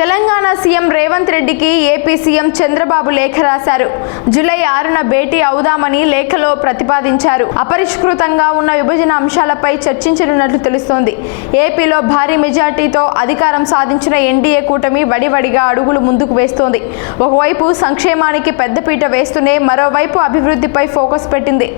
Telangana CM Revanth రెడ్డికి AP CM Chandrababu లేఖ రాశారు. జూలై ఆరున భేటీ అవుదామని లేఖలో ప్రతిపాదించారు. అపరిష్కృతంగా ఉన్న విభజన అంశాలపై చర్చించనున్నట్లు తెలుస్తోంది. ఏపీలో భారీ మెజార్టీతో అధికారం సాధించిన ఎన్డీఏ కూటమి వడివడిగా అడుగులు ముందుకు వేస్తోంది. ఒకవైపు సంక్షేమానికి పెద్దపీట వేస్తూనే మరోవైపు అభివృద్ధిపై ఫోకస్ పెట్టింది.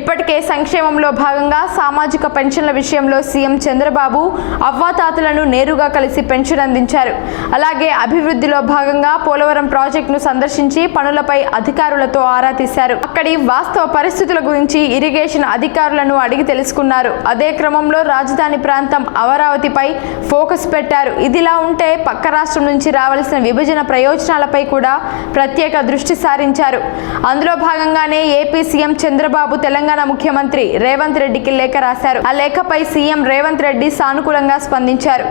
ఇప్పటికే సంక్షేమంలో భాగంగా సామాజిక పెన్షన్ల విషయంలో సీఎం చంద్రబాబు అవ్వాతాతలను నేరుగా కలిసి పెన్షన్ అందించారు. అలాగే అభివృద్ధిలో భాగంగా పోలవరం ప్రాజెక్టును సందర్శించి పనులపై అధికారులతో ఆరా తీశారు. అక్కడి వాస్తవ పరిస్థితుల గురించి ఇరిగేషన్ అధికారులను అడిగి తెలుసుకున్నారు. అదే క్రమంలో రాజధాని ప్రాంతం అమరావతిపై ఫోకస్ పెట్టారు. ఇదిలా ఉంటే పక్క రాష్ట్రం నుంచి రావాల్సిన విభజన ప్రయోజనాలపై కూడా ప్రత్యేక దృష్టి సారించారు. అందులో భాగంగానే ఏపీ సీఎం చంద్రబాబు తెలంగాణ ముఖ్యమంత్రి రేవంత్ రెడ్డికి లేఖ రాశారు. ఆ లేఖపై సీఎం రేవంత్ రెడ్డి సానుకూలంగా స్పందించారు.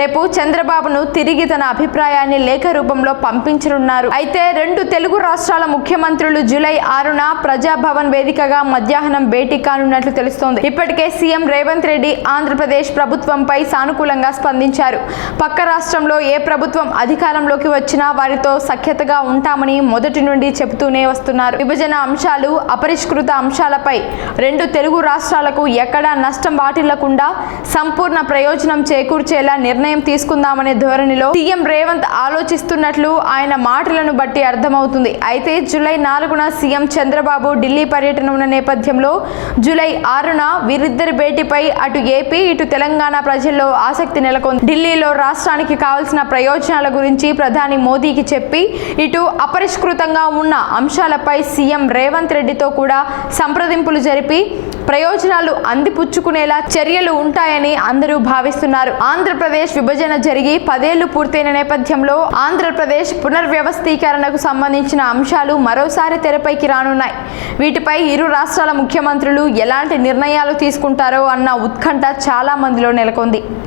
రేపు చంద్రబాబును తిరిగి తన అభిప్రాయాన్ని లేఖ రూపంలో పంపించనున్నారు. అయితే రెండు తెలుగు రాష్ట్రాల ముఖ్యమంత్రులు జూలై ఆరున ప్రజాభవన్ వేదికగా మధ్యాహ్నం భేటీ కానున్నట్లు తెలుస్తోంది. ఇప్పటికే సీఎం రేవంత్ రెడ్డి ఆంధ్రప్రదేశ్ ప్రభుత్వంపై సానుకూలంగా స్పందించారు. పక్క రాష్ట్రంలో ఏ ప్రభుత్వం అధికారంలోకి వచ్చినా వారితో సఖ్యతగా ఉంటామని మొదటి నుండి చెబుతూనే వస్తున్నారు. విభజన అంశాలు అపరిష్కృత అంశాలపై రెండు తెలుగు రాష్ట్రాలకు ఎక్కడా నష్టం వాటిల్లకుండా సంపూర్ణ ప్రయోజనం చేకూర్చేలా నిర్ణయం తీసుకుందామనే ధోరణిలో సీఎం రేవంత్ ఆలోచిస్తున్నట్లు ఆయన మాటలను బట్టి అర్థమవుతుంది. అయితే జూలై నాలుగున సీఎం చంద్రబాబు ఢిల్లీ పర్యటన ఉన్న నేపథ్యంలో జూలై ఆరున వీరిద్దరి భేటీపై అటు ఏపీ ఇటు తెలంగాణ ప్రజల్లో ఆసక్తి నెలకొంది. ఢిల్లీలో రాష్ట్రానికి కావాల్సిన ప్రయోజనాల గురించి ప్రధాని మోదీకి చెప్పి ఇటు అపరిష్కృతంగా ఉన్న అంశాలపై సీఎం రేవంత్ రెడ్డితో కూడా సంప్రదింపులు జరిపి ప్రయోజనాలు అందిపుచ్చుకునేలా చర్యలు ఉంటాయని అందరూ భావిస్తున్నారు. ఆంధ్రప్రదేశ్ విభజన జరిగి పదేళ్ళు పూర్తయిన నేపథ్యంలో ఆంధ్రప్రదేశ్ పునర్వ్యవస్థీకరణకు సంబంధించిన అంశాలు మరోసారి తెరపైకి రానున్నాయి. వీటిపై ఇరు రాష్ట్రాల ముఖ్యమంత్రులు ఎలాంటి నిర్ణయాలు తీసుకుంటారో అన్న ఉత్కంఠ చాలా మందిలో నెలకొంది.